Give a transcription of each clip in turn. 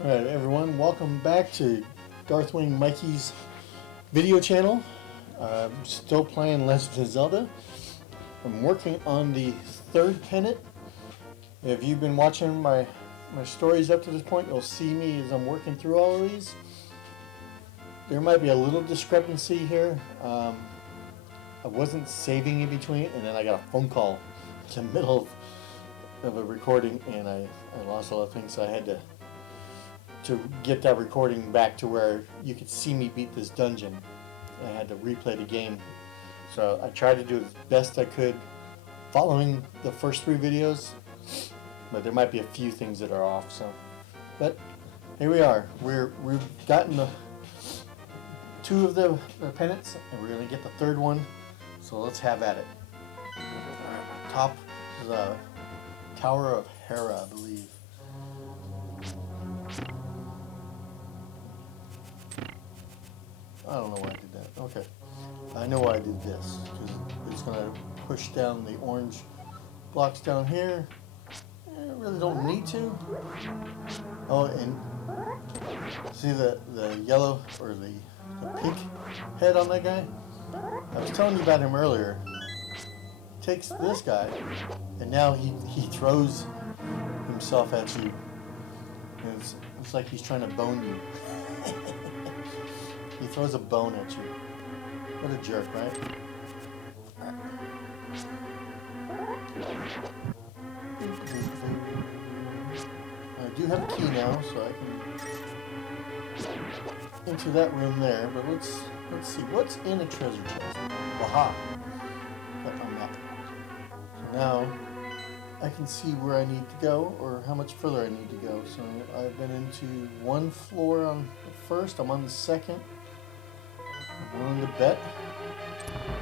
Alright everyone, welcome back to Darthwing Mikey's video channel. I'm still playing Legend of Zelda. I'm working on the third pendant. If you've been watching my stories up to this point, you'll see me as I'm working through all of these. There might be a little discrepancy here. I wasn't saving in between, and then I got a phone call in the middle of a recording, and I lost a lot of things, so I had to get that recording back to where you could see me beat this dungeon. I had to replay the game, so I tried to do as best I could following the first 3 videos, but there might be a few things that are off. So, but here we are. We've gotten the 2 of the pendants, and we're gonna get the 3rd one. So let's have at it. Top is the Tower of Hera, I believe. I don't know why I did that. Okay. I know why I did this. Because it's going to push down the orange blocks down here. I really don't need to. Oh, and see the yellow or the pink head on that guy? I was telling you about him earlier. Takes this guy, and now he throws himself at you. And it's like he's trying to bone you. He throws a bone at you. What a jerk, right? I do have a key now, so I can into that room there. But let's see what's in a treasure chest. Aha! Got my map. So now I can see where I need to go, or how much further I need to go. So I've been into 1 floor on the first. I'm on the 2nd. I'm willing to bet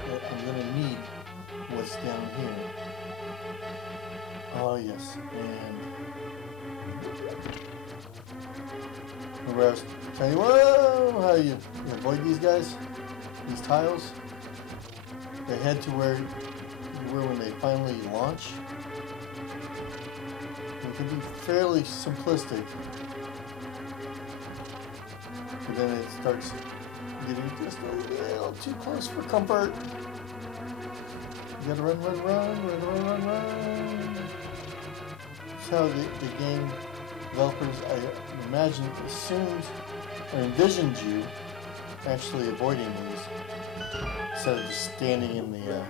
that I'm going to need what's down here. Oh yes, and the rest. Tell you whoa, how you avoid these guys, these tiles. They head to where you were when they finally launch. It can be fairly simplistic, but then it starts getting just a little too close for comfort. You gotta run. That's how the game developers, I imagine, assumed or envisioned you actually avoiding these instead of just standing in the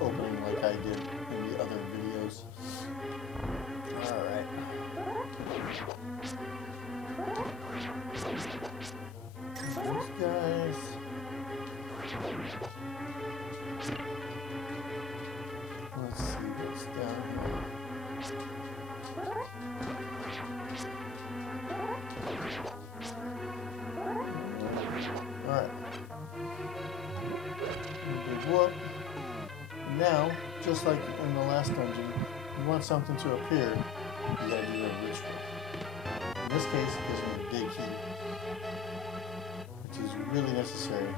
opening like I did in the other videos. Alright. These guys. Let's see what's down here. Alright. Big whoop. Now, just like in the last dungeon, you want something to appear, you gotta do a ritual. In this case, it gives me a big key, which is really necessary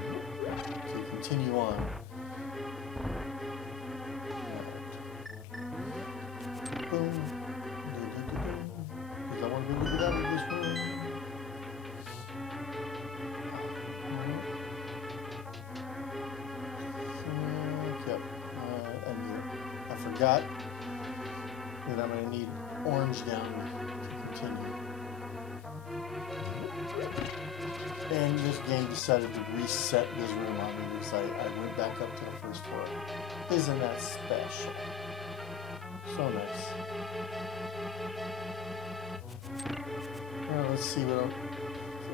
to continue on. Boom. Because I want to be able to get out of this room. Yep. I forgot that I'm going to need orange down to continue. And this game decided to reset this room on me because I went back up to the first floor. Isn't that special? So nice. Well, let's see what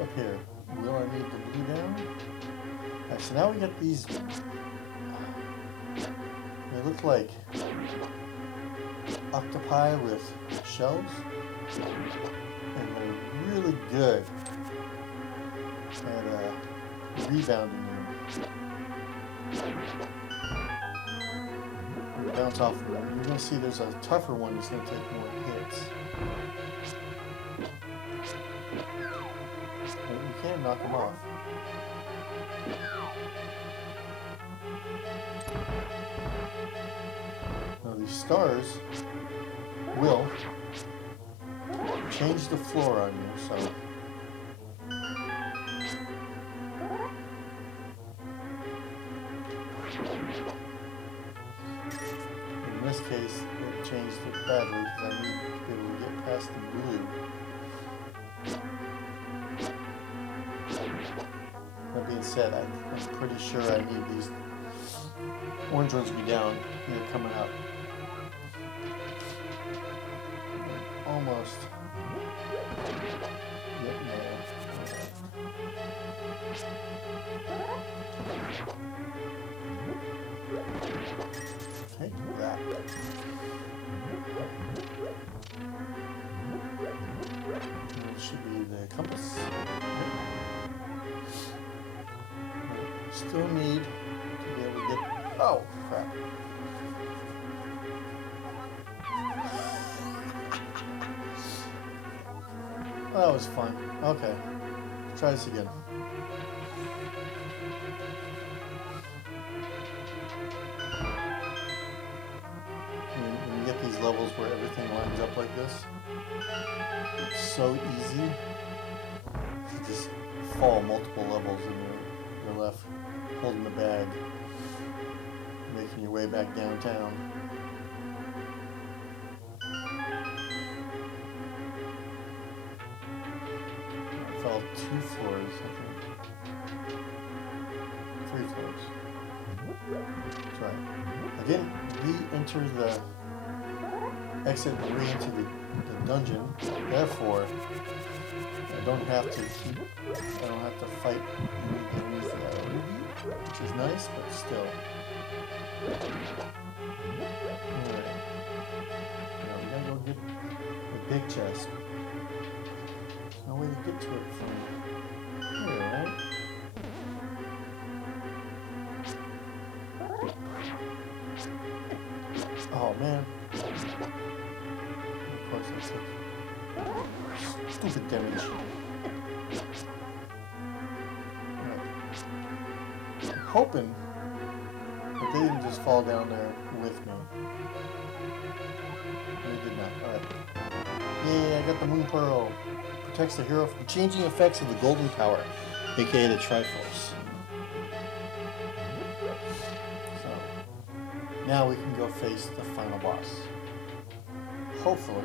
up here. Will I need the blue down? Alright, so now we got these. They look like octopi with shells. And they're really good at rebounding you. Bounce off of them. You're going to see there's a tougher one that's going to take more hits. But you can knock them off. Now these stars will change the floor on you, so said, I'm pretty sure I need these orange ones to be down. They're coming up. Almost. Getting there. Take that. It should be the compass. Still need to be able to get. Oh, crap. Oh, that was fun. Okay. Try this again. When you get these levels where everything lines up like this, it's so easy to just fall multiple levels and you're left holding the bag, making your way back downtown. I fell 2 floors, I think. 3 floors. That's right. I didn't re-enter the exit and re-enter the dungeon, therefore I don't have to fight any enemies that I already beat, which is nice, but still. Alright. Now we gotta go get the big chest. There's no way to get to it from here, right? Oh man. Of course I took stupid damage. I'm hoping that they didn't just fall down there with me. They did not. Alright. Yeah, I got the Moon Pearl. Protects the hero from changing effects of the Golden Tower, aka the Triforce. So, now we can go face the final boss. Hopefully,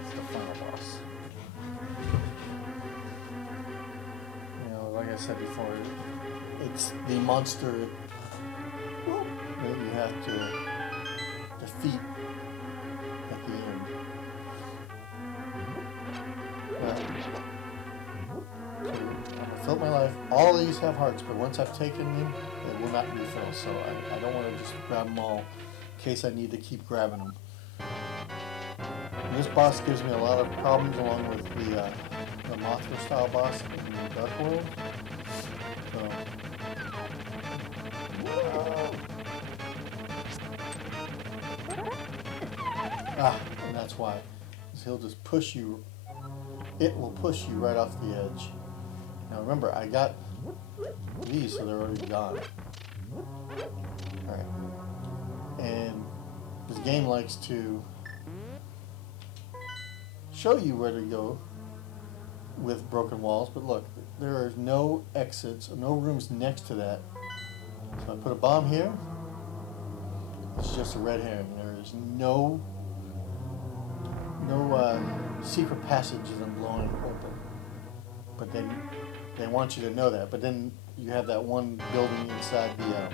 it's the final boss. You know, like I said before, it's the monster that you have to defeat at the end. I'm gonna fill my life. All of these have hearts, but once I've taken them, they will not refill. So I don't want to just grab them all in case I need to keep grabbing them. And this boss gives me a lot of problems along with the Mothra style boss in the Dark World. So. And that's why. He'll just push you. It will push you right off the edge. Now remember, I got these, so they're already gone. Alright. And this game likes to show you where to go with broken walls, but look, there are no exits, no rooms next to that. So I put a bomb here. It's just a red herring. There is no secret passages I'm blowing open. But they want you to know that. But then you have that one building inside the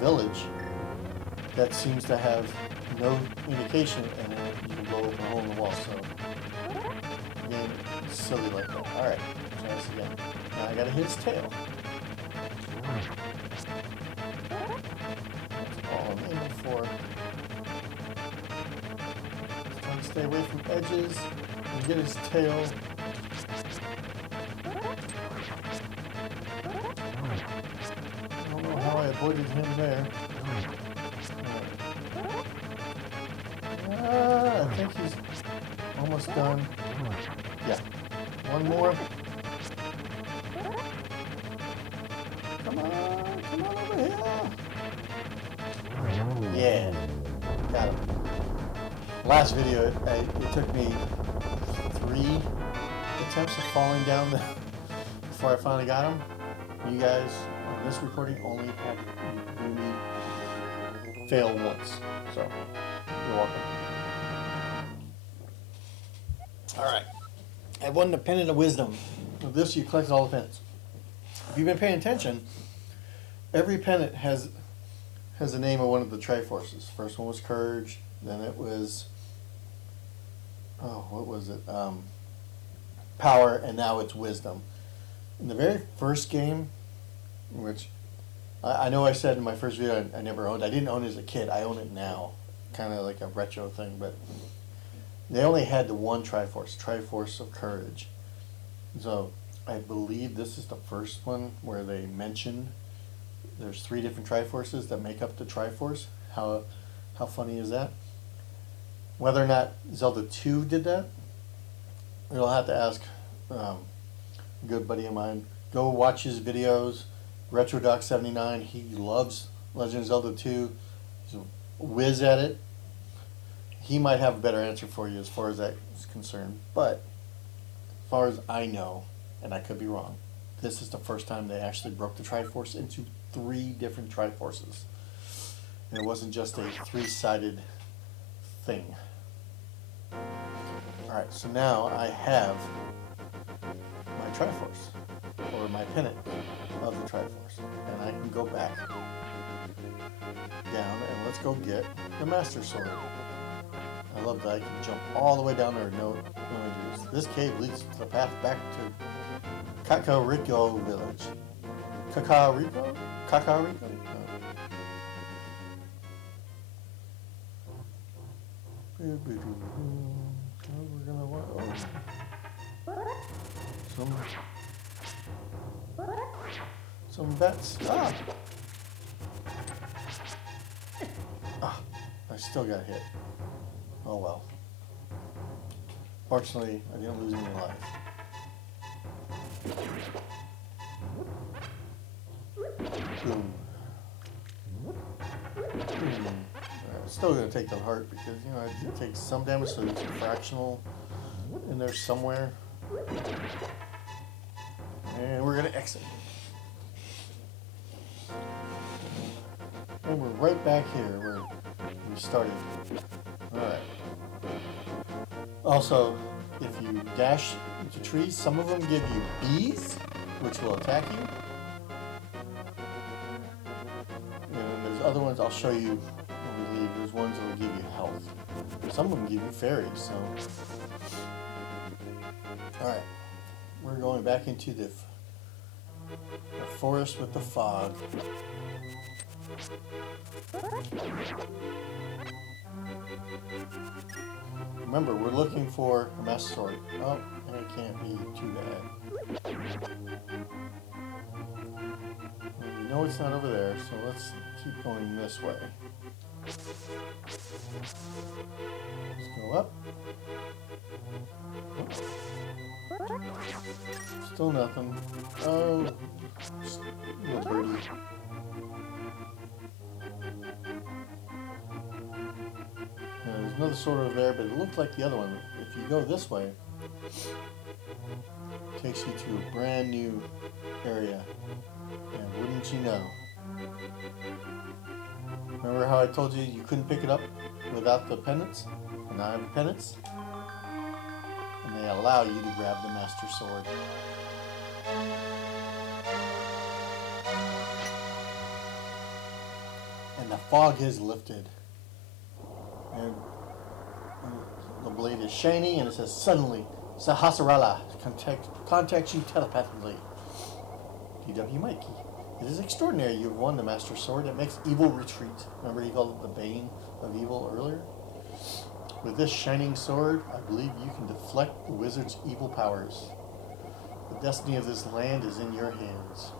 village that seems to have no indication, and then you can blow open a hole in the wall. So again, it's silly like that. All right, try this again. Now I gotta hit his tail. That's all I'm aiming for. Trying to stay away from edges and get his tail. I don't know how I avoided him there. I think he's almost done. Yeah. One more. Come on over here. Yeah. Got him. Last video, it took me 3 attempts of falling down before I finally got him. You guys on this recording only had me fail once. So, you're welcome. Alright. I won the Pendant of Wisdom. With this, you collect all the pendants. if you've been paying attention, every pennant has the name of one of the Triforces. First one was Courage, then it was, what was it? Power, and now it's Wisdom. In the very first game, which I know I said in my first video I never owned. I didn't own it as a kid. I own it now. Kind of like a retro thing, but they only had the one Triforce of Courage. So I believe this is the first one where they mention there's 3 different Triforces that make up the Triforce. How funny is that? Whether or not Zelda 2 did that, you'll have to ask a good buddy of mine. Go watch his videos. RetroDoc79, he loves Legend of Zelda 2. He's a whiz at it. He might have a better answer for you as far as that is concerned. But as far as I know, and I could be wrong, this is the first time they actually broke the Triforce into 3 different Triforces. And it wasn't just a 3-sided thing. Alright, so now I have my Triforce, or my pennant of the Triforce. And I can go back down and let's go get the Master Sword. I love that I can jump all the way down there. No injuries. This cave leads to the path back to Kakariko village. Kakariko? Kakariko? No. We're gonna want some bats. I still got hit. Oh well. Fortunately, I didn't lose any life. Boom. Still gonna take the heart because it takes some damage, so it's a fractional in there somewhere. And we're gonna exit. And we're right back here where we started. Alright. Also, if you dash into trees, some of them give you bees, which will attack you. And there's other ones I'll show you when we leave. There's ones that will give you health. Some of them give you fairies, so. Alright. We're going back into the forest with the fog. Remember, we're looking for a Master Sword. Oh, that can't be too bad. We know it's not over there, so let's keep going this way. Let's go up. Still nothing. Oh, little birdie. There's another sword over there, but it looked like the other one. If you go this way, it takes you to a brand new area. And wouldn't you know? Remember how I told you you couldn't pick it up without the pendants? And now I have the pendants. And they allow you to grab the Master Sword. And the fog has lifted. And the blade is shiny, and it says, "Suddenly, Sahasrara contacts you telepathically." DW Mikey. It is extraordinary you have won the Master Sword that makes evil retreat. Remember he called it the Bane of Evil earlier? With this shining sword, I believe you can deflect the wizard's evil powers. The destiny of this land is in your hands.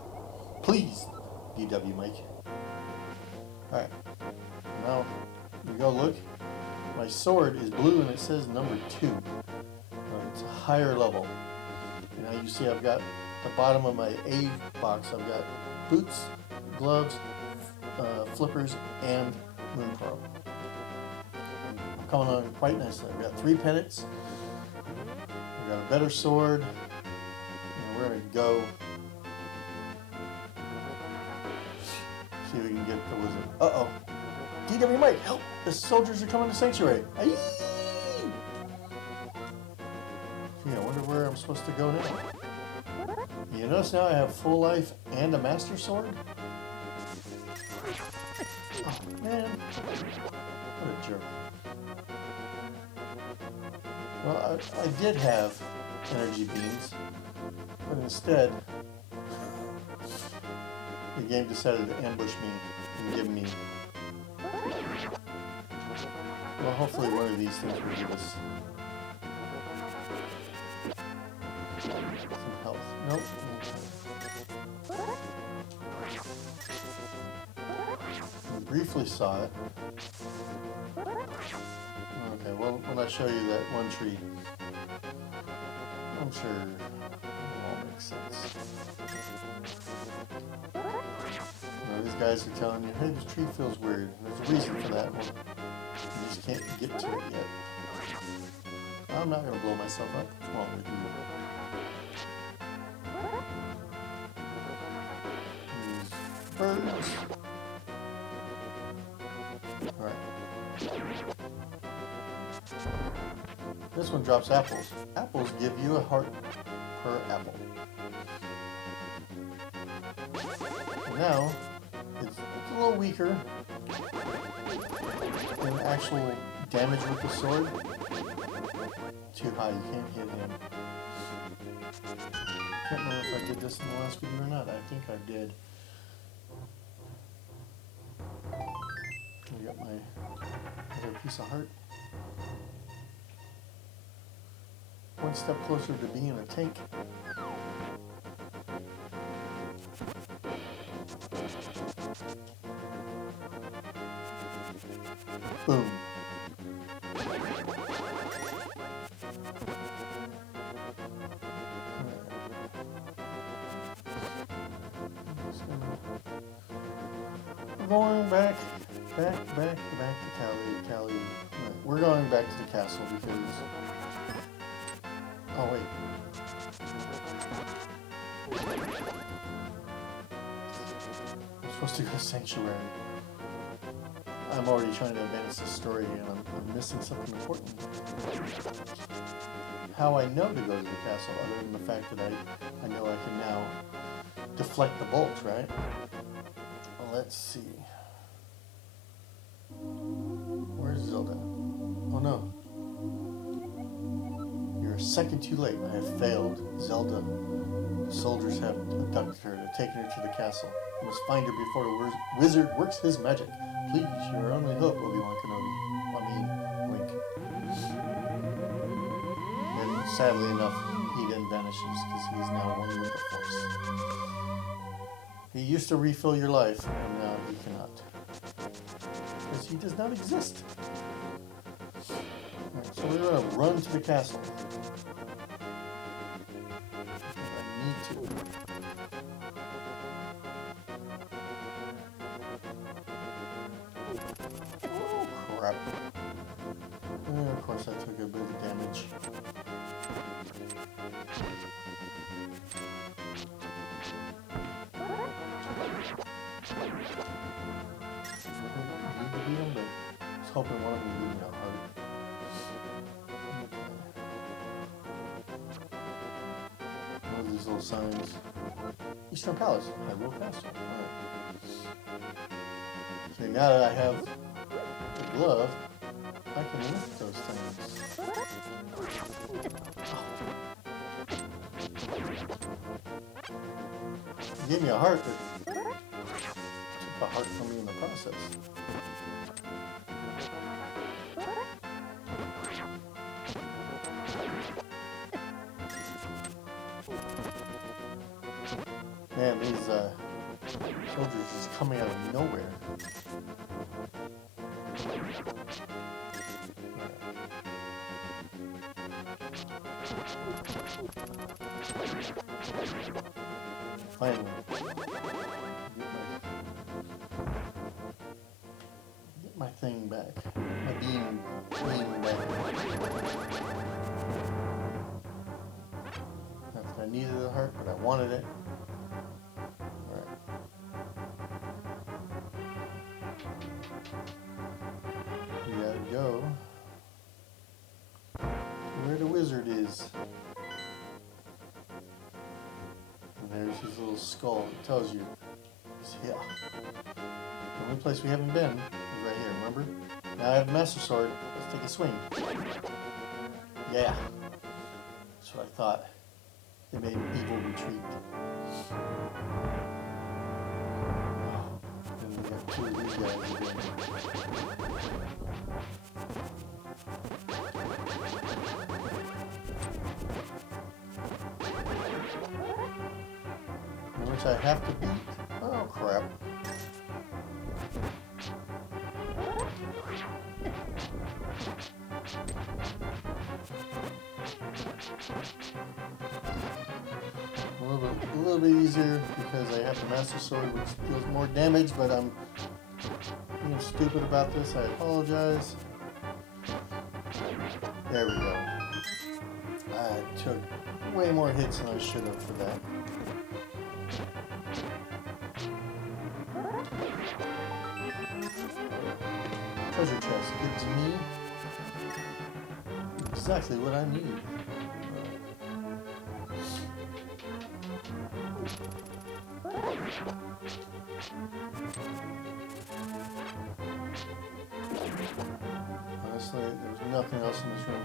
Please, DW Mike. Alright. Now, we go look. My sword is blue and it says number 2. It's a higher level. Now you see I've got the bottom of my A box, I've got boots, gloves, flippers, and moon pearl. I'm coming on quite nicely. I've got 3 pendants. I've got a better sword. And we're going to go see if we can get the wizard. Uh-oh. DW Mike, help! The soldiers are coming to Sanctuary. Aye! Gee, I wonder where I'm supposed to go now. You notice now I have full life and a master sword? Oh man, what a jerk. Well, I did have energy beams, but instead the game decided to ambush me and give me... Well, hopefully one of these things will give us some health. Nope. I briefly saw it. Okay, well, when I show you that one tree, I'm sure it all makes sense. You know, these guys are telling you, hey, this tree feels weird. There's a reason for that one. You just can't get to it yet. I'm not going to blow myself up. What's wrong with you? These birds. Alright. This one drops apples. Apples give you a heart per apple. And now, it's a little weaker than actual damage with the sword. Too high, you can't hit him. Can't remember if I did this in the last video or not. I think I did. I got my other piece of heart. One step closer to being a tank. Boom. We're going back to Cali. Right. We're going back to the castle because... Oh, wait. I'm supposed to go to Sanctuary. I'm already trying to advance the story and I'm missing something important. How I know to go to the castle, other than the fact that I know I can now deflect the bolts, right? Well, let's see. Where's Zelda? Oh no. You're a second too late. I have failed. Zelda. The soldiers have abducted her and taken her to the castle. You must find her before the wizard works his magic. Please, your only hope, Obi-Wan Kenobi. Link. And sadly enough, he then vanishes because he's now one with the Force. He used to refill your life, and now he cannot. Because he does not exist. Right, so we're going to run to the castle. I need to. Crap. And of course I took a bit of damage. I was hoping one of them would leave me a heart. One of these little signs. Eastern Palace, Hyrule Castle. Alright. Okay, now that I have the glove, I can lift those things. You gave me a heart, but took the heart from me in the process. Man, these soldiers just coming out of nowhere. Finally. Get my thing back. My beam back. Not that I needed the heart, but I wanted it. Alright. We gotta go where the wizard is. there's his little skull. It tells you he's here. The only place we haven't been is right here, remember? Now I have the Master Sword. Let's take a swing. Yeah. That's what I thought. They made evil retreat. Then we got two of these guys again. Which I have to beat. Oh crap. A little bit easier because I have the Master Sword, which deals more damage, but I'm being stupid about this. I apologize. There we go. I took way more hits than I should have for that. Treasure chest gives me exactly what I need. Honestly, there's nothing else in this room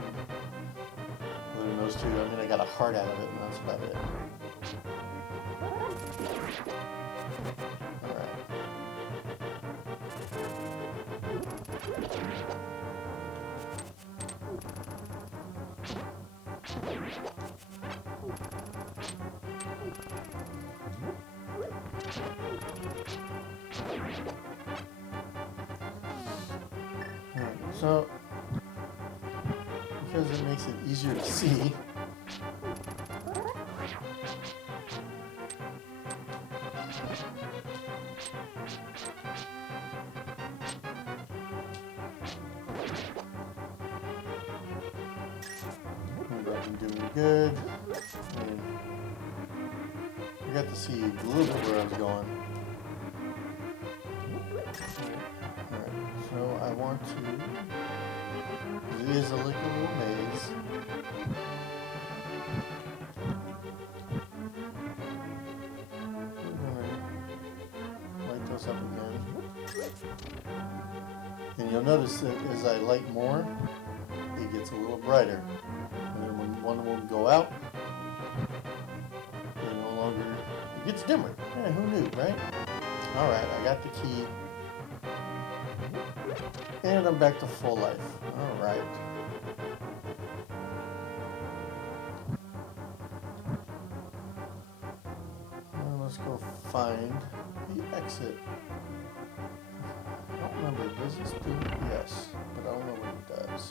other than those two. I mean, I got a heart out of it, and that's about it. Alright. So, because it makes it easier to see, I'm doing good. And I got to see a little bit where I was going. Alright, so I want to. It is like a little maze. I'm gonna light those up again. And you'll notice that as I light more, it gets a little brighter. And then when one will go out, it no longer, it gets dimmer. Yeah, who knew, right? Alright, I got the key. And I'm back to full life. Alright. Let's go find the exit. I don't remember. Does this do? Yes. But I don't know what it does.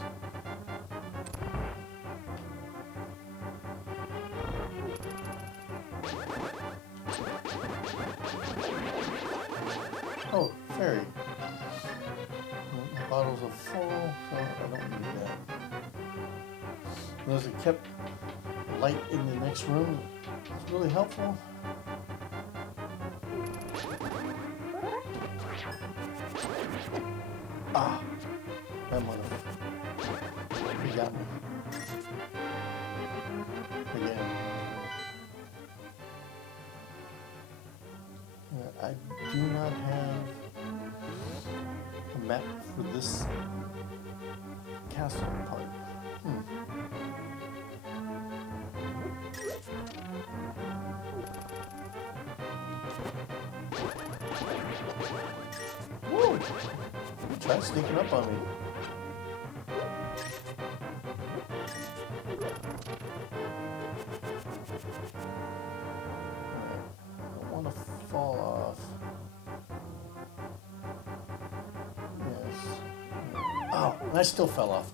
Oh, fairy. Bottles are full, so I don't need that. Those that kept light in the next room, it's really helpful. Ah, that motherfucker. He got me. Again. I do not have a map for this castle part. Woo! Try sneaking up on me. Alright, I don't want to fall off. Yes. Oh, and I still fell off.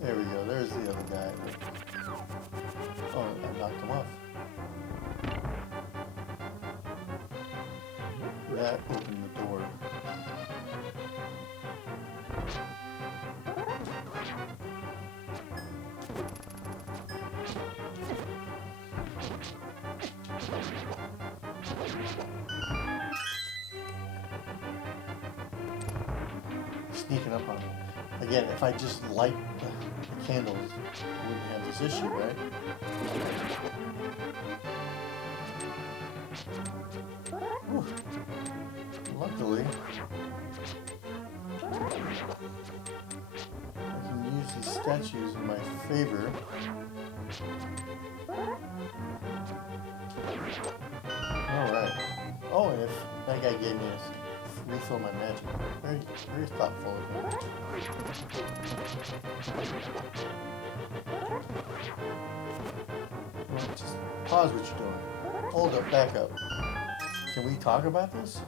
There we go, there's the other guy. Oh, I knocked him off. That opened the door. Sneaking up on me. Again, if I just light the candles, I wouldn't have this issue, right? Whew. Luckily, I can use these statues in my favor. Alright. Oh, and if that guy gave me a refill my magic. Very, very thoughtful of him. Well, just pause what you're doing. Hold up, back up. Can we talk about this?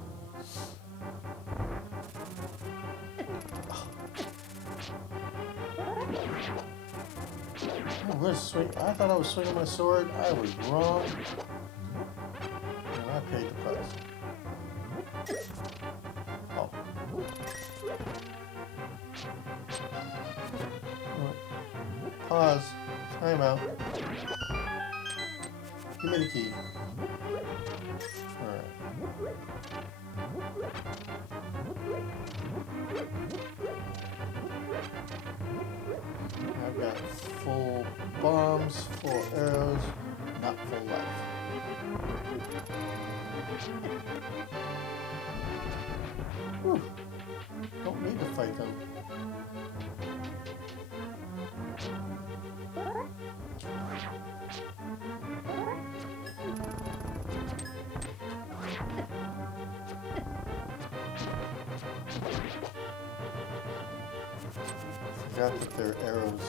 I'm gonna swing. I thought I was swinging my sword. I was wrong. And I paid the price. Oh. Pause. Time out. Give me the key. Alright. I've got full bombs, full arrows, not full life. Whew. Don't need to fight them. Forgot that their arrows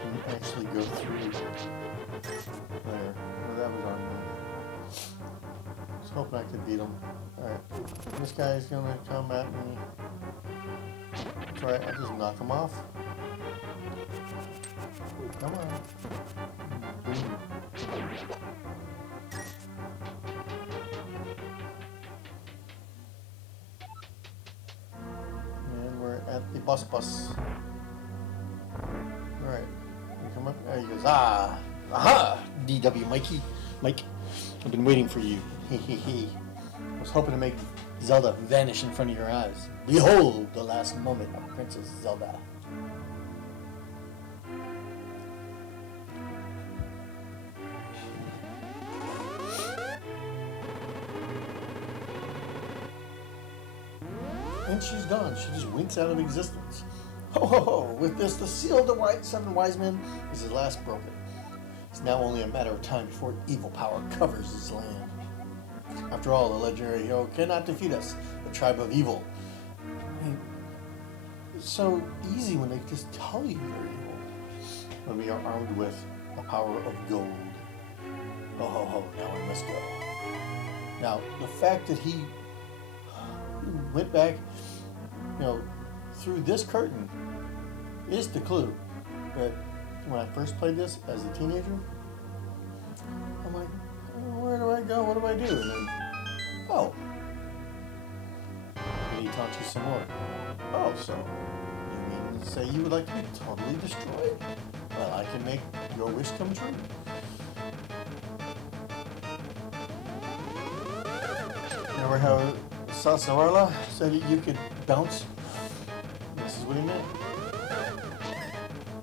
can actually go through there. Well, that was on me. I was hoping I could beat him. Alright, this guy's gonna come at me. That's right, I'll just knock him off. Come on. Boom. At the bus. Alright. You come up. There he goes. Ah! Aha! DW Mikey. Mike, I've been waiting for you. He. I was hoping to make Zelda vanish in front of your eyes. Behold the last moment of Princess Zelda. And she's gone. She just winks out of existence. Ho ho ho! With this, the seal of the seven wise men is at last broken. It's now only a matter of time before evil power covers this land. After all, the legendary hero cannot defeat us, the tribe of evil. I mean, it's so easy when they just tell you they're evil. When we are armed with the power of gold. Ho ho ho! Now we must go. Now, the fact that he went back, through this curtain is the clue that when I first played this as a teenager, I'm like, where do I go? What do I do? And then, oh. And he taunts you some more. Oh, so you mean to say you would like to be totally destroyed? Well, I can make your wish come true. Remember how Sasawala said that you could bounce? This is what he meant.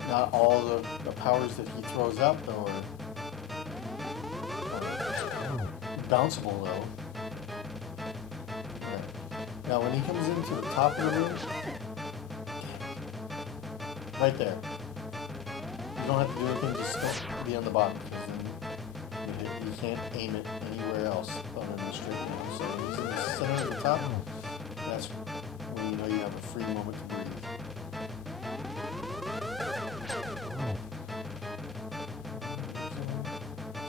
Not all the powers that he throws up, though, are bounceable, though. Right. Now, when he comes into the top of the room, right there, you don't have to do anything, just be on the bottom, because then you can't aim it anywhere else other than straight down. So he's in the center of the top. That's when you know you have a free moment to breathe.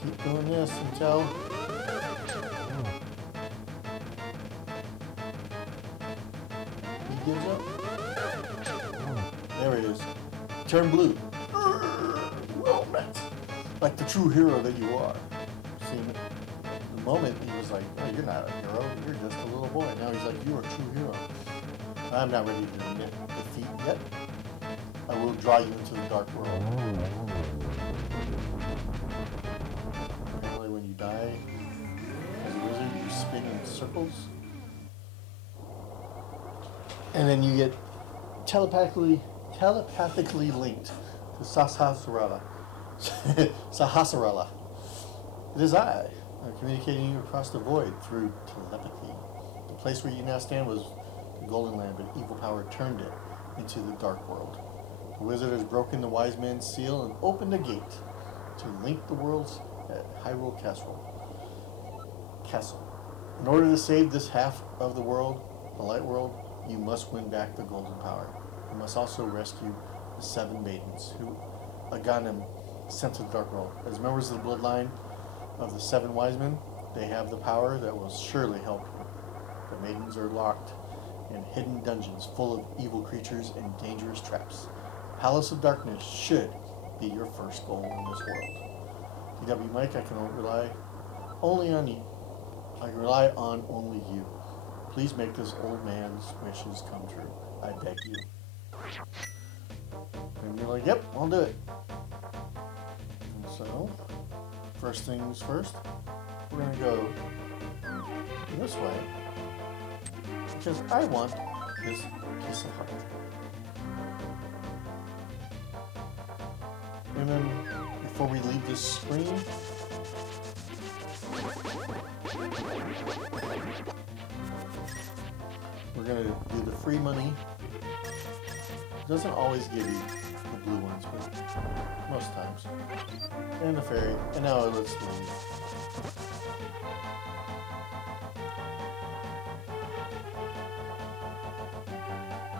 Keep doing this until he gives up. There it is. Turn blue. Well met. Like the true hero that you are. See, the moment he was like, oh, you're not a hero, you're just a little boy. Now he's like, you're a true hero. I'm not ready to admit defeat yet. I will draw you into the dark world. Apparently when you die as a wizard, you spin in circles. And then you get telepathically linked to Sahasrara. Sahasrara. It is I. I'm communicating you across the void through telepathy. The place where you now stand was the Golden Land, but evil power turned it into the Dark World. The wizard has broken the wise man's seal and opened a gate to link the worlds at Hyrule Castle. In order to save this half of the world, the light world, you must win back the golden power. You must also rescue the 7 maidens who Agahnim sent to the Dark World. As members of the bloodline of the 7 wise men, they have the power that will surely help you. The maidens are locked in hidden dungeons full of evil creatures and dangerous traps. The Palace of Darkness should be your first goal in this world. DW Mike, I can rely only on you. I can rely on only you. Please make this old man's wishes come true. I beg you. And you're like, yep, I'll do it. And so, first things first, we're going to go this way because I want this piece of heart. And then, before we leave this screen, we're going to do the free money. It doesn't always give you the blue ones, but most times. And the fairy. And now let's leave.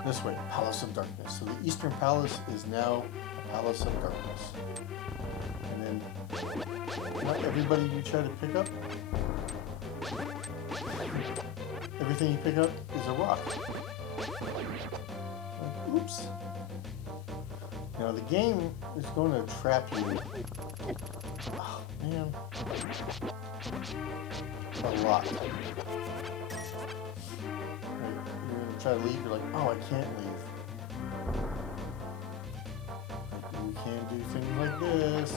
This way, Palace of Darkness. So the Eastern Palace is now a Palace of Darkness. And then, not everybody you try to pick up, everything you pick up is a rock. Like, oops. Now the game is going to trap you. Oh, man. A lot. You're going to try to leave, you're like, oh, I can't leave. Like, you can do things like this.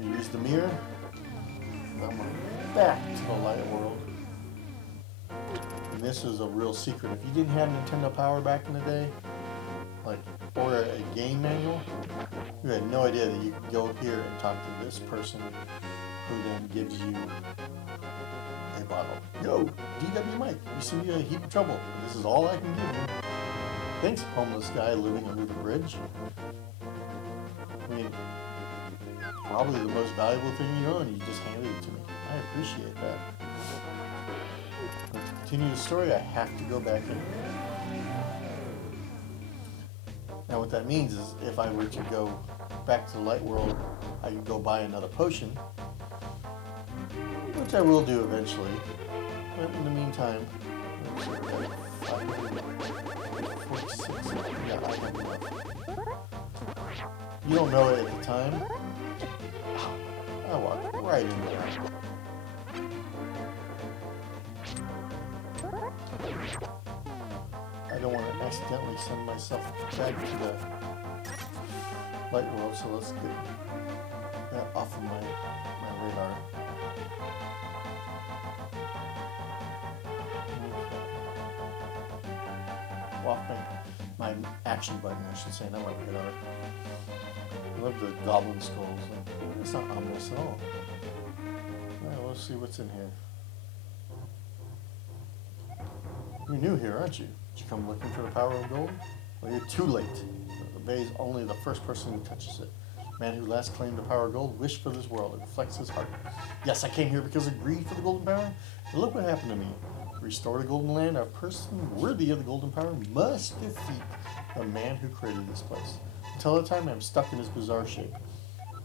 You use the mirror. I'm back to the light world. And this is a real secret. If you didn't have Nintendo Power back in the day, like, or a game manual, you had no idea that you could go here and talk to this person who then gives you a bottle. Yo, DW Mike, you seem to be in a heap of trouble. This is all I can give you. Thanks, homeless guy living under the bridge. I mean, probably the most valuable thing you own, you just handed it to me. I appreciate that. But to continue the story, I have to go back in. Now what that means is if I were to go back to the light world, I can go buy another potion, which I will do eventually. But in the meantime, you don't know it at the time. I walked right into that. I don't want to accidentally send myself back to the light world, so let's get that off of my radar. Well, my action button, I should say, not my radar. I love the goblin skulls. It's not ominous at all. Alright, let's see what's in here. You're new here, aren't you? Did you come looking for the power of gold? Well, you're too late. The bay is only the first person who touches it. The man who last claimed the power of gold wished for this world. It reflects his heart. Yes, I came here because of greed for the golden power. And look what happened to me. To restore the golden land, a person worthy of the golden power must defeat the man who created this place. Until that time, I'm stuck in this bizarre shape.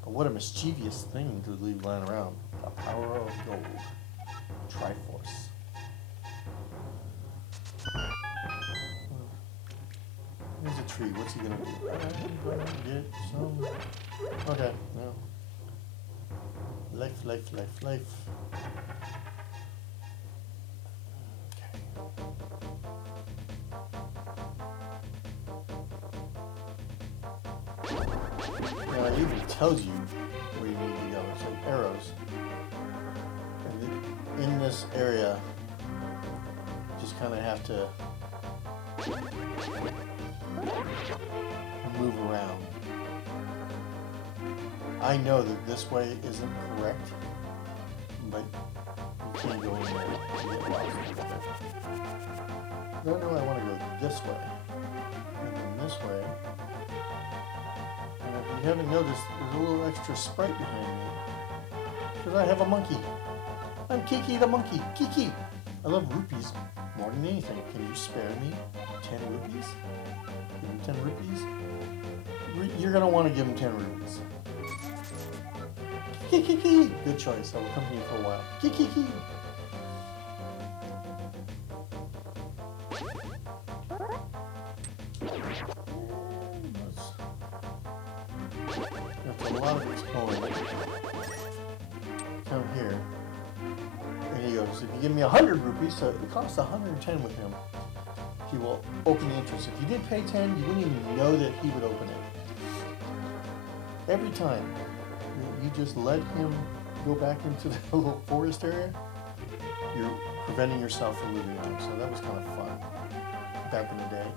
But what a mischievous thing to leave lying around. The power of gold. Triforce. There's a tree. What's he gonna do? I'm gonna get some. Okay, no. Life. Okay. Now it even tells you where you need to go. It's like arrows. And in this area, kind of have to move around. I know that this way isn't correct, but you can't go in there and get lost. No, I want to go this way, and then this way. And if you haven't noticed, there's a little extra sprite behind me, because I have a monkey. I'm Kiki the monkey. Kiki! I love rupees more than anything. Can you spare me 10 rupees? Give him 10 rupees? You're going to want to give him 10 rupees. Kiki! Good choice. I will come here for a while. Kiki! After a lot of exploring, come here. And he goes, if you give me 100 rupees, so it costs 110 with him, he will open the entrance. If you did pay 10, you wouldn't even know that he would open it. Every time you just let him go back into the little forest area, you're preventing yourself from moving on. So that was kind of fun back in the day.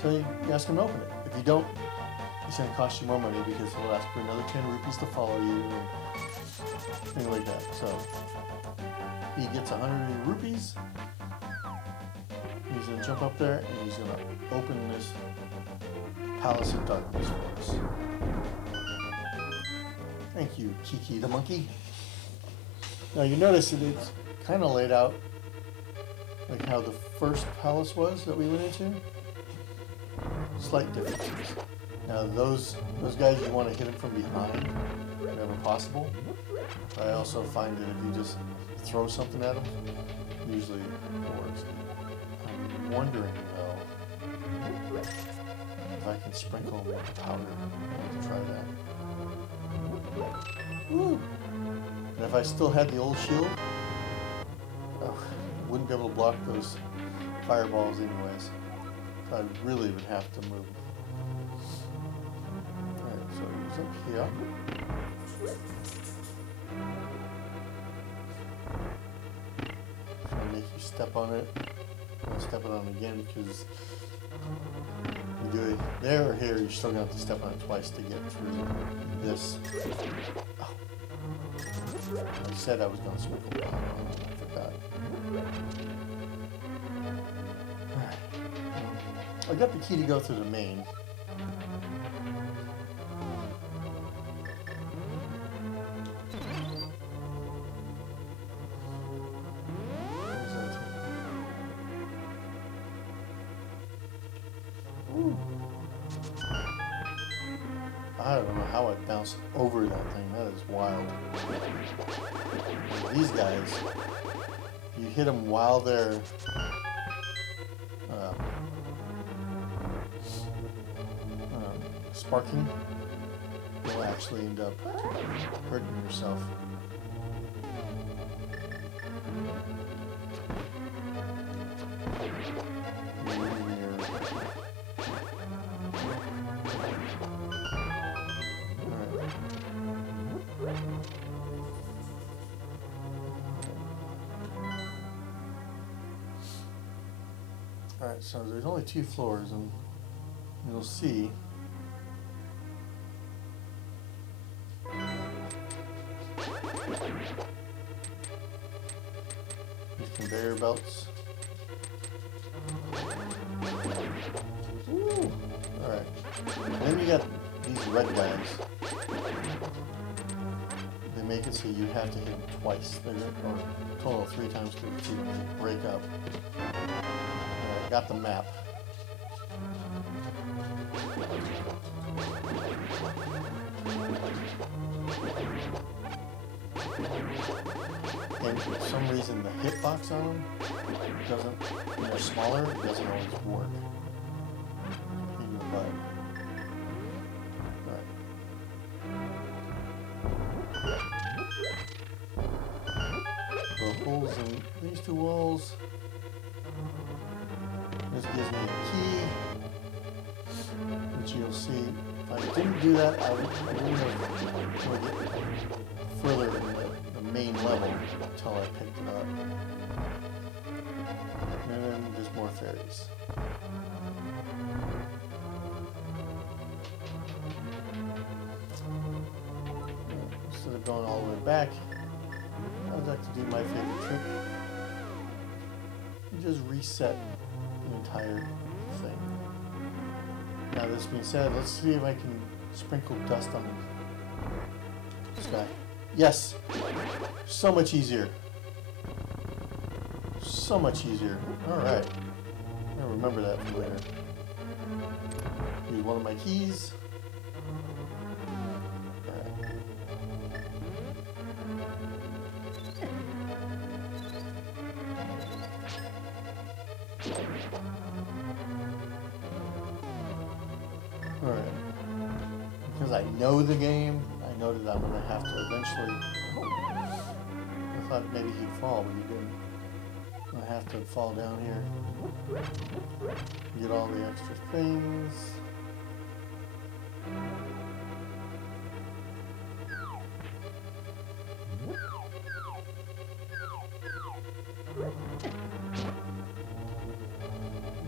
So you ask him to open it. If you don't, it's going to cost you more money because he'll ask for another 10 rupees to follow you and things like that. So he gets 100 rupees. He's going to jump up there and he's going to open this Palace of Darkness for us. Thank you, Kiki the monkey. Now you notice that it's kind of laid out like how the first palace was that we went into. Slight differences. Now those guys, you want to hit them from behind whenever possible. But I also find that if you just throw something at them, usually it works. I'm wondering though if I can sprinkle them with powder. I have to try that. Woo. And if I still had the old shield, I wouldn't be able to block those fireballs anyways. So I really would have to move. Alright, so he's up here. So I'll make you step on it. I'll step it on again because you do it there or here, you're still going to have to step on it twice to get through this. Oh. I said I was going to sprinkle powder on it, I forgot. Alright. I got the key to go through the main. I don't know how it bounced over that thing. That is wild. These guys, you hit them while they're sparking, you'll actually end up hurting yourself. Alright, so there's only 2 floors, and you'll see these conveyor belts. Alright, and then you got these red guys. They make it so you have to hit them twice. They're or total 3 times to break up. Got the map. And for some reason the hitbox on them doesn't, when they're smaller, it doesn't always work. Even the button. Alright. The holes in these 2 walls. This gives me a key, which you'll see. If I didn't do that, I wouldn't have get further in the main level until I picked it up. And then just berries. Instead of going all the way back, I'd like to do my favorite trick and just reset the entire thing. Now this being said, let's see if I can sprinkle dust on this guy. Yes! So much easier. So much easier. Alright. I'll remember that for later. Use one of my keys. Alright. Alright. Because I know the game, I know that I'm going to have to eventually... I thought maybe he'd fall, but he didn't. I'm going to have to fall down here. Get all the extra things.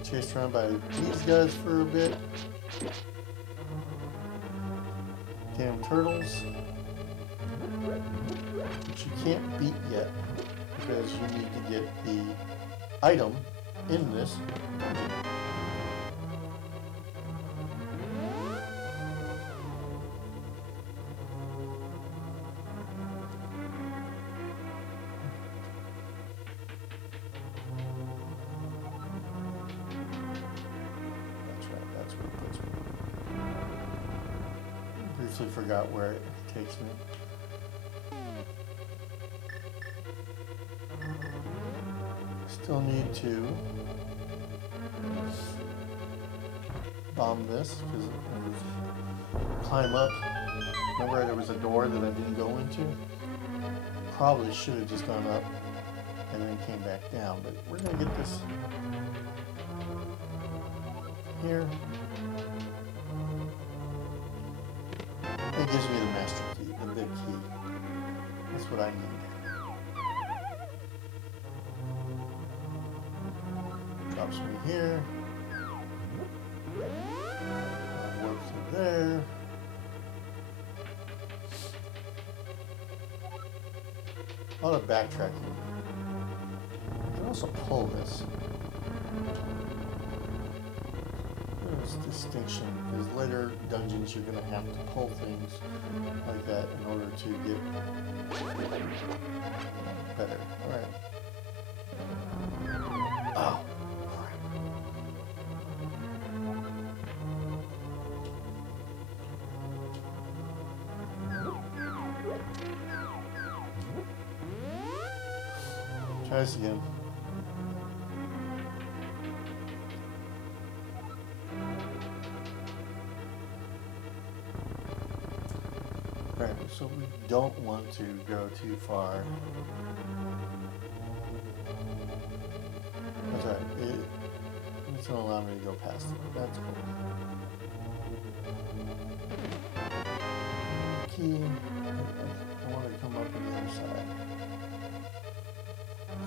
Chased around by these guys for a bit. Damn turtles. Which you can't beat yet because you need to get the item in this dungeon. Briefly forgot where it takes me. Still need to bomb this because climb up. Remember there was a door that I didn't go into? Probably should have just gone up and then came back down, but we're gonna get this here. It gives me the master key, the big key. That's what I need. Drops me here. Warp through there. A lot of backtracking. I can also pull this. There's distinction, because later dungeons you're going to have to pull things like that in order to get better. Alright. Oh! Try this again. Alright, so we don't want to go too far. That's alright. It's going to allow me to go past it. That's cool. Key. I want to come up on the other side.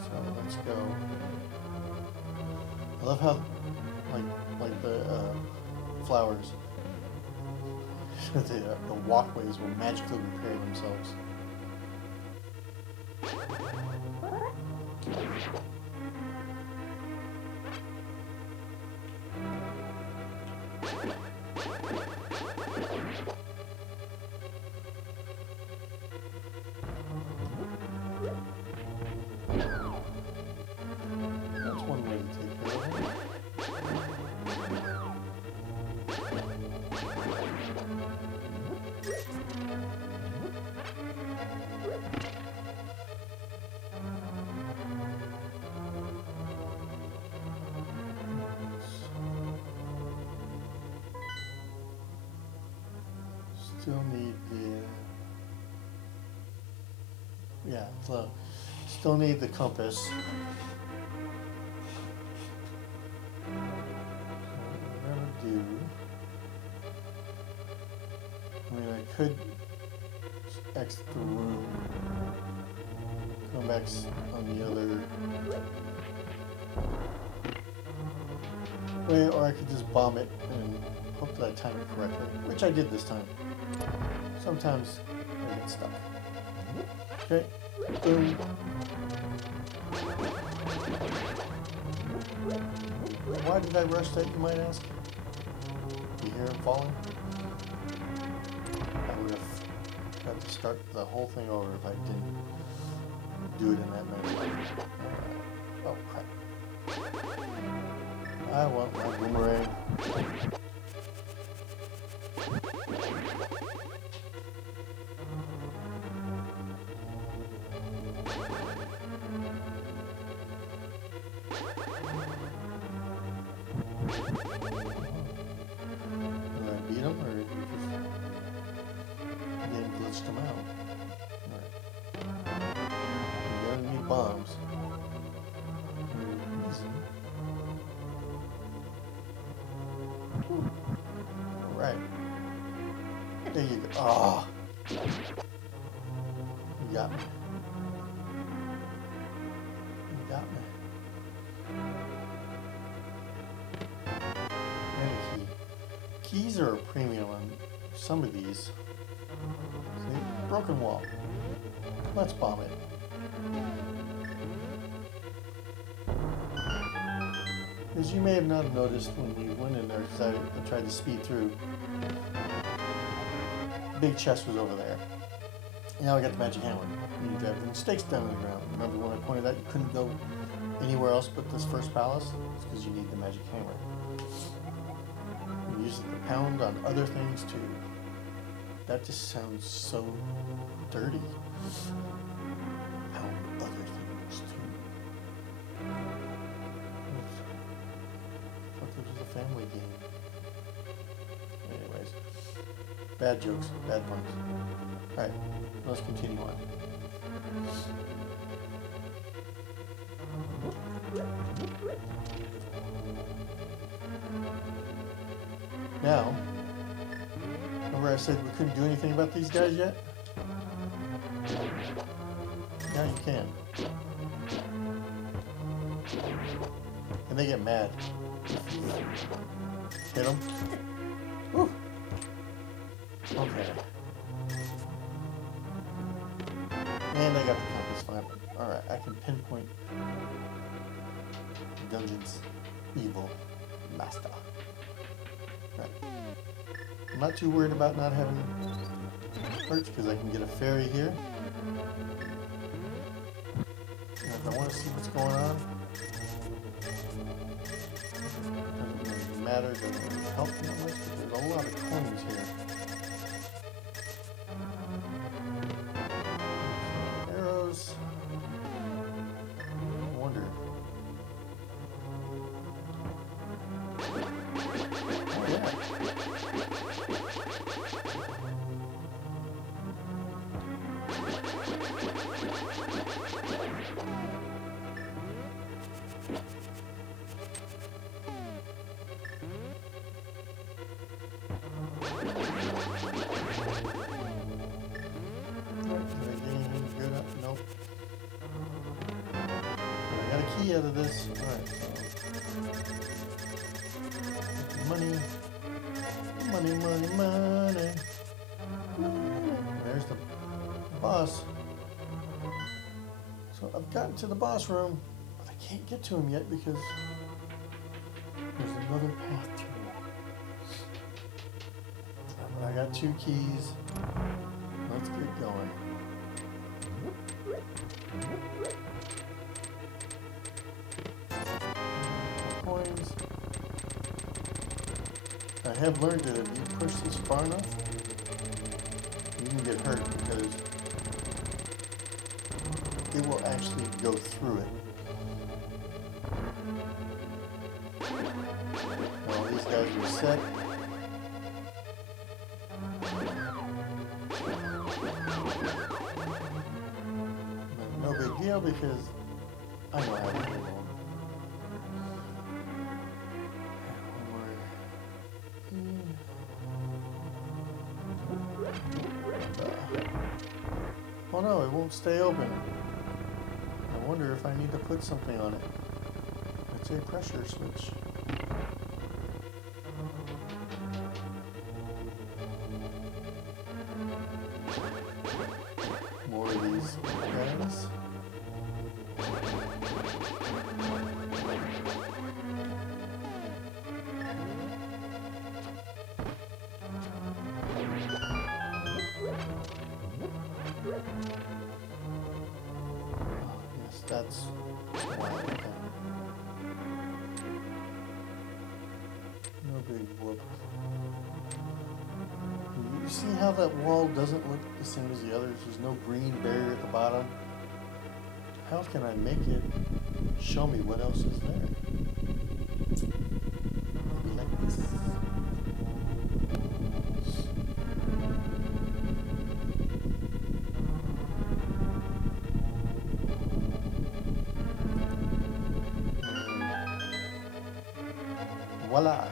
So let's go. I love how, like the flowers, the walkways will magically repair themselves. That's one way to take care of it. Still need the, yeah, still need the compass. What we're gonna do, I mean, I could exit the room, come back on the other way, or I could just bomb it and hope that I time it correctly, which I did this time. Sometimes I get stuck. Okay, boom. Why did I rush that, you might ask? You hear him falling? I would have had to start the whole thing over if I didn't do it in that manner. Oh, crap. I want my boomerang. Did I beat him, or just again glitched him out? Alright. You gotta need bombs. Easy. Alright. There you go. Ah! You got me. You got me. And a key. Keys are a premium on some of these. See? Broken wall. Let's bomb it. As you may have not noticed when we went in there, because I tried to speed through, the big chest was over there. And now I got the magic hammer. And you drive the stakes down to the ground. Remember when I pointed out you couldn't go anywhere else but this first palace? It's because you need the magic hammer. You use it to pound on other things too. That just sounds so dirty. Pound other things too. I thought this was a family game. Anyways. Bad jokes, bad puns. Alright, let's continue on. Now, remember I said we couldn't do anything about these guys yet? Now you can. And they get mad. Hit them. Woo! Okay. And I got the compass finally. Alright, I can pinpoint Dungeon's evil master. Right. I'm not too worried about not having perch because I can get a fairy here. And if I want to see what's going on, doesn't really matter, doesn't really help me that much, but there's a lot of coins here. Arrows. I wonder. Out of this. Alright, so money. There's the boss. So I've gotten to the boss room, but I can't get to him yet because there's another path to him. But I got 2 keys. Let's get going. Coins. I have learned that if you push this far enough, you can get hurt because it will actually go through it. Well, these guys are set. No big deal because I know how to do it. Oh no, it won't stay open. I wonder if I need to put something on it. It's a pressure switch. big whoop. You see how that wall doesn't look the same as the others? There's no green barrier at the bottom. How can I make it show me what else is there? Maybe like this. Voila.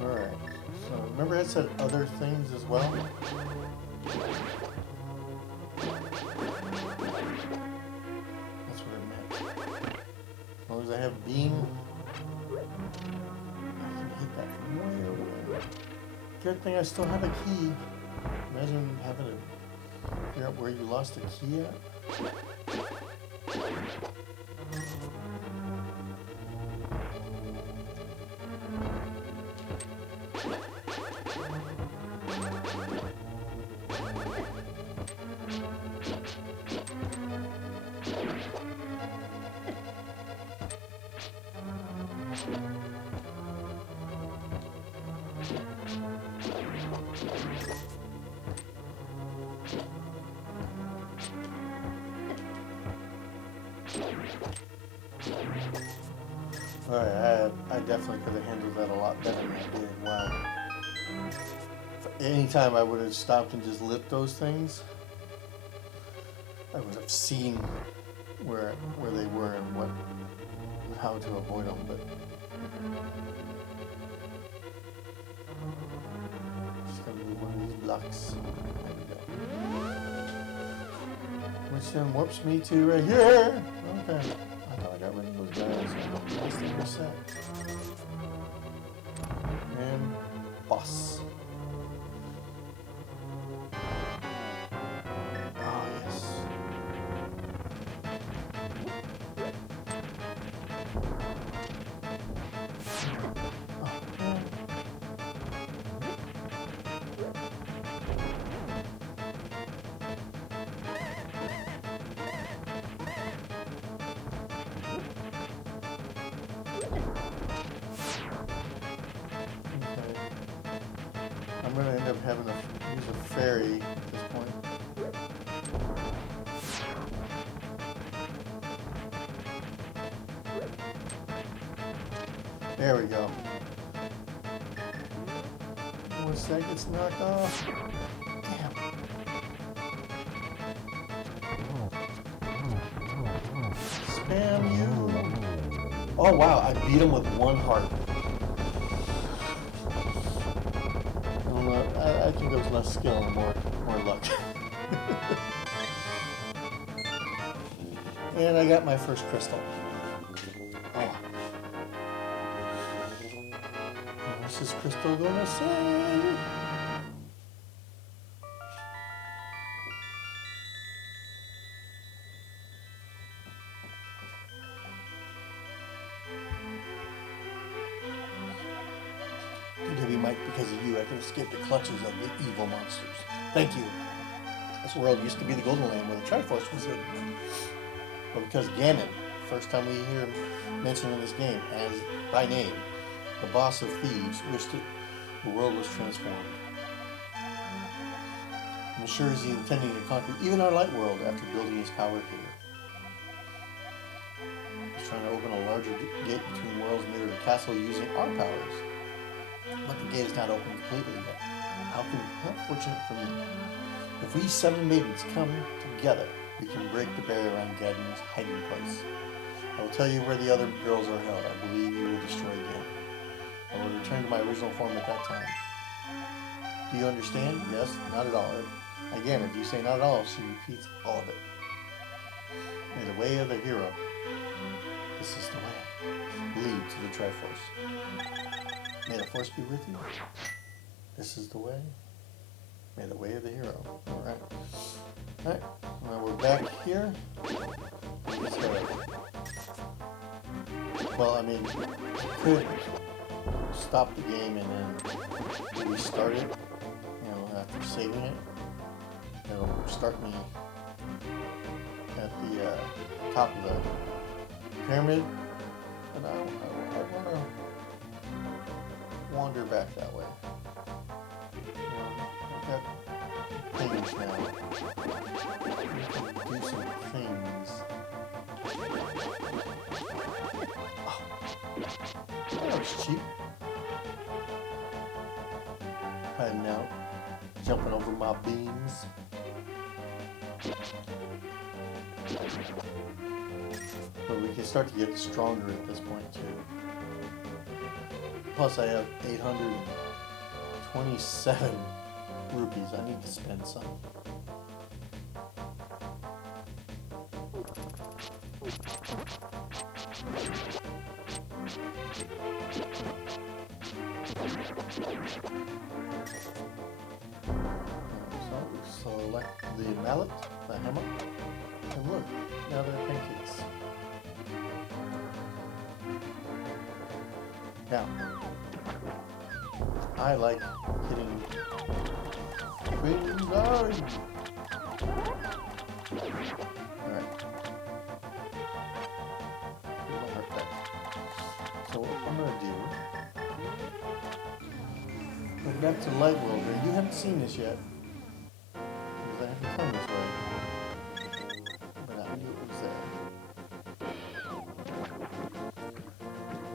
Alright, so remember I said other things as well? That's what I meant. As long as I have beam, I can hit that from way over there. Good thing I still have a key. Imagine having to figure out where you lost the key at. Alright, I definitely could have handled that a lot better than I did. Wow. Anytime I would have stopped and just lit those things, I would have seen where they were and how to avoid them. But just gotta move one of these blocks. There we go. Which then warps me to right here. Okay. I thought I got rid of those guys. Last thing was set. And boss. Oh, yes. Oh, man. I'm going to end up having to use a fairy at this point. There we go. Once that gets knocked off. Damn. Spam you. Oh wow, I beat him with one heart. I think there was less skill and more luck. And I got my first crystal. Oh. What's this crystal gonna say? Mike, because of you, I can escape the clutches of the evil monsters. Thank you. This world used to be the Golden Land where the Triforce was hidden. But because Ganon, first time we hear him mentioned in this game as by name, the boss of thieves, wished it, the world was transformed. I'm sure he's intending to conquer even our light world after building his power here. He's trying to open a larger gate between worlds near the castle using our powers. But the gate is not open completely yet. How fortunate for me. If we 7 maidens come together, we can break the barrier around Gadon's hiding place. I will tell you where the other girls are held. I believe you will destroy Ganon. I will return to my original form at that time. Do you understand? Yes, not at all. Again, if you say not at all, she repeats all of it. May the way of the hero. This is the way. Lead to the Triforce. May the Force be with you. This is the way. May the way of the hero. Alright. Alright. Now we're back here. Well, I mean, could stop the game and then restart it. You know, after saving it. It'll start me at the top of the pyramid. and I want to wander back that way. I've got things now. We can do some things. Oh, that was cheap. Hiding out, jumping over my beams. But we can start to get stronger at this point too. Plus I have 827 rupees. I need to spend some. So select the mallet, the hammer, and look, now they're pancakes. Now, I like hitting things hard. Alright. So what I'm going to do, go back to Light World here. You haven't seen this yet. Because I haven't come this way. But I knew it was there.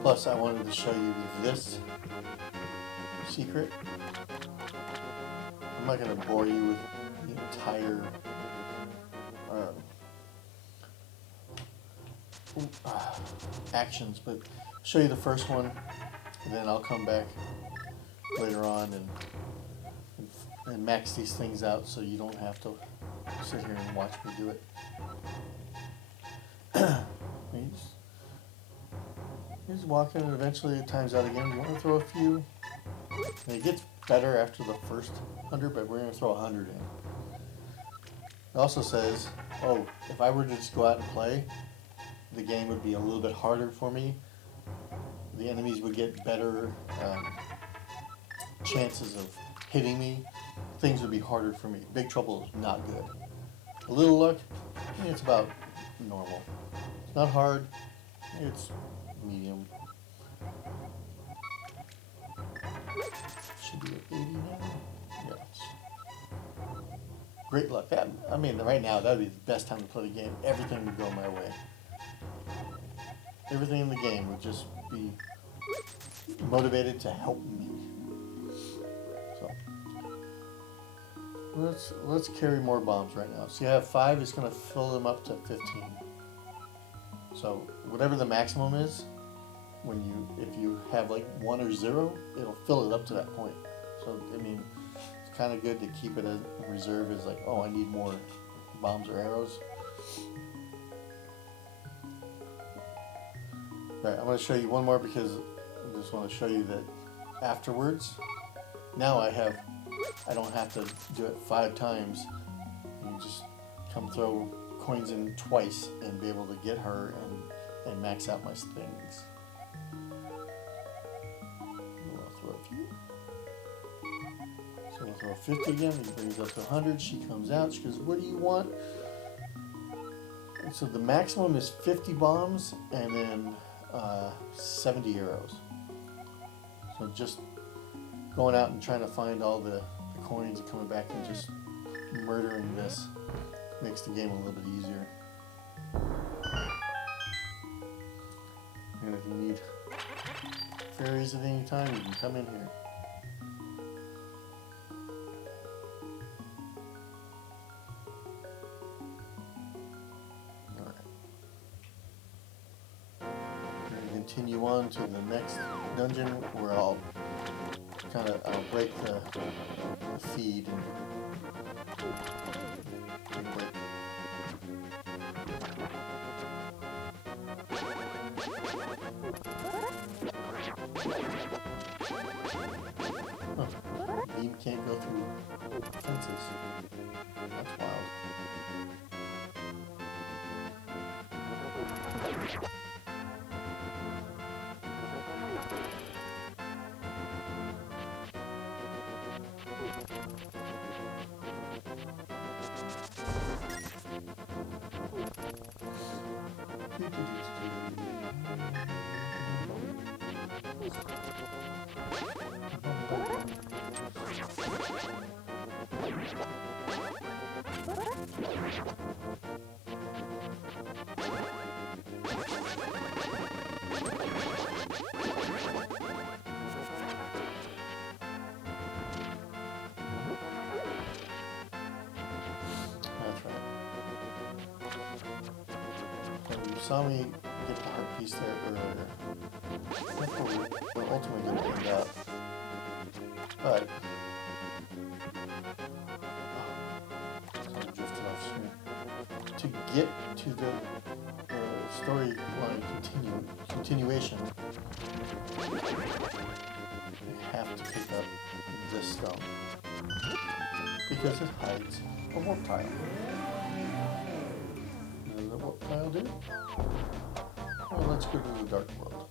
Plus, I wanted to show you this secret. I'm not going to bore you with the entire actions, but show you the first one, and then I'll come back later on and max these things out so you don't have to sit here and watch me do it. He's walking, and eventually it times out again. You want to throw a few. And it gets better after the first 100, but we're going to throw 100 in. It also says, oh, if I were to just go out and play, the game would be a little bit harder for me. The enemies would get better chances of hitting me. Things would be harder for me. Big Trouble is not good. A little luck, it's about normal. It's not hard, it's medium. Should be at 80 now. Yes. Great luck. I mean, right now, that would be the best time to play the game. Everything would go my way. Everything in the game would just be motivated to help me. So, let's carry more bombs right now. So you have 5, it's going to fill them up to 15. So, whatever the maximum is, if you have like 1 or 0, it'll fill it up to that point. So I mean, it's kind of good to keep it as a reserve as like, oh, I need more bombs or arrows. Alright, I'm going to show you one more because I just want to show you that afterwards, now I don't have to do it 5 times. You just come throw coins in twice and be able to get her and max out my things. So we'll throw 50 again, he brings up to 100, she comes out, she goes, what do you want? And so the maximum is 50 bombs and then 70 arrows. So just going out and trying to find all the coins and coming back and just murdering this makes the game a little bit easier. And if you need fairies at any time, you can come in here. Continue on to the next dungeon where I'll break the feed and beam can't go through fences. That's wild. You saw me get the heart piece there earlier. We're ultimately going to end up. But drifted off screen. To get to the storyline continuation, you have to pick up this stone because it hides a warp tile. What I'll do? Well, let's go to the dark world.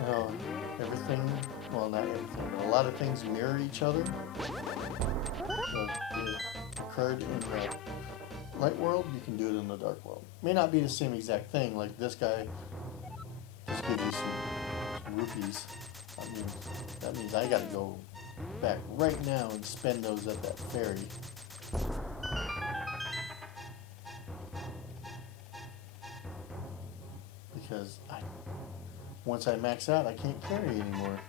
Now, everything, well, not everything, but a lot of things mirror each other. So, it occurred in the light world, you can do it in the dark world. May not be the same exact thing, like this guy just gives you some rupees. That means I gotta go back right now and spend those at that ferry. Because once I max out, I can't carry anymore.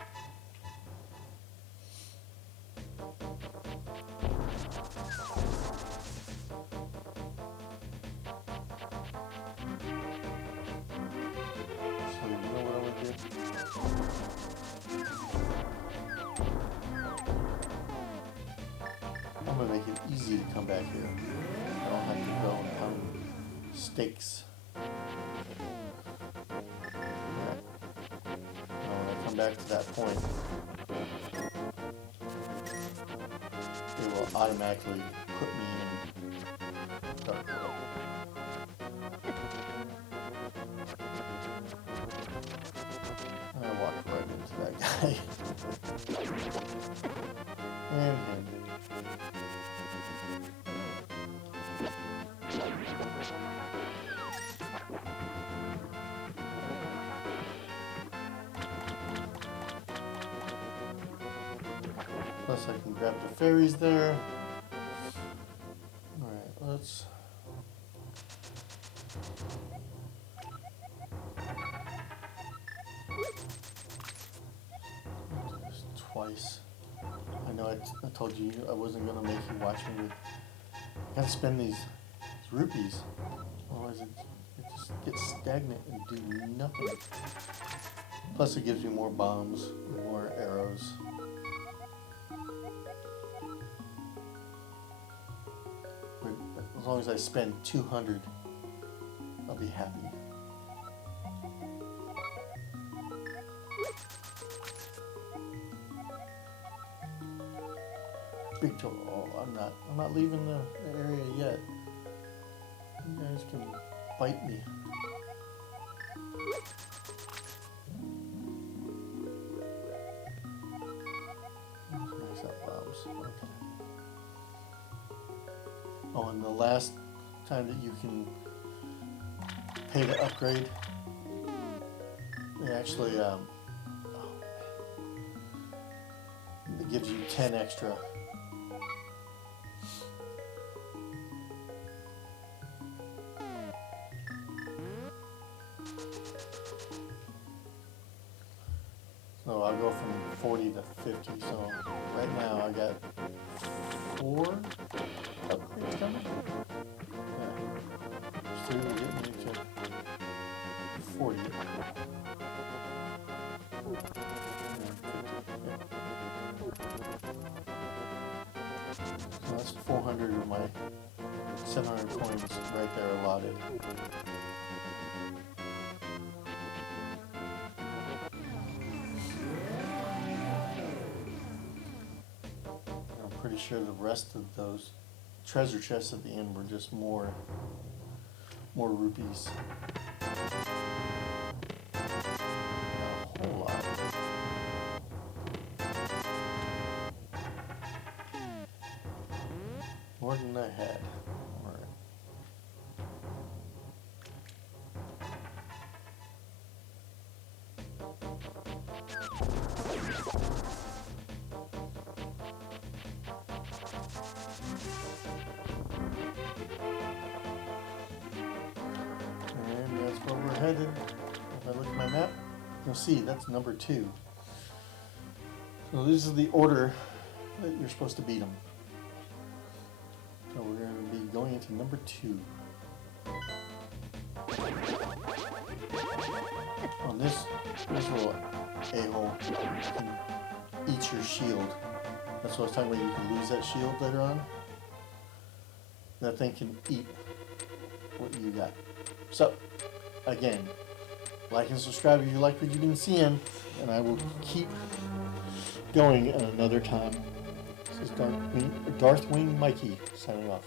So you know what I would do? I'm gonna make it easy to come back here. I don't have to go on stakes. When I come back to that point, it will automatically put me in dark world. I walked right into that guy. And him. Plus I can grab the fairies there. Alright, let's... do this twice. I know I told you I wasn't going to make you watch me with... I gotta spend these rupees. Otherwise it just gets stagnant and do nothing. Plus it gives me more bombs, more arrows. As long as I spend 200, I'll be happy. Big total. Oh, I'm not leaving the area yet. You guys can bite me. Nice up bombs. Okay. Oh, and the last time that you can pay to upgrade, it actually it gives you 10 extra. So I'll go from 40 to 50. So right now I got 4 upgrades coming. Yeah. Still getting me to 40. So that's 400 of my 700 coins right there allotted. Pretty sure the rest of those treasure chests at the end were just more rupees. Not a whole lot. More than I had. Alright. we're headed, if I look at my map, you'll see that's number 2. So this is the order that you're supposed to beat them. So we're going to be going into number 2. On this little a-hole can eat your shield. That's what I was talking about, you can lose that shield later on. That thing can eat what you got. So, again, like and subscribe if you like what you've been seeing, and I will keep going at another time. This is Darthwing Mikey signing off.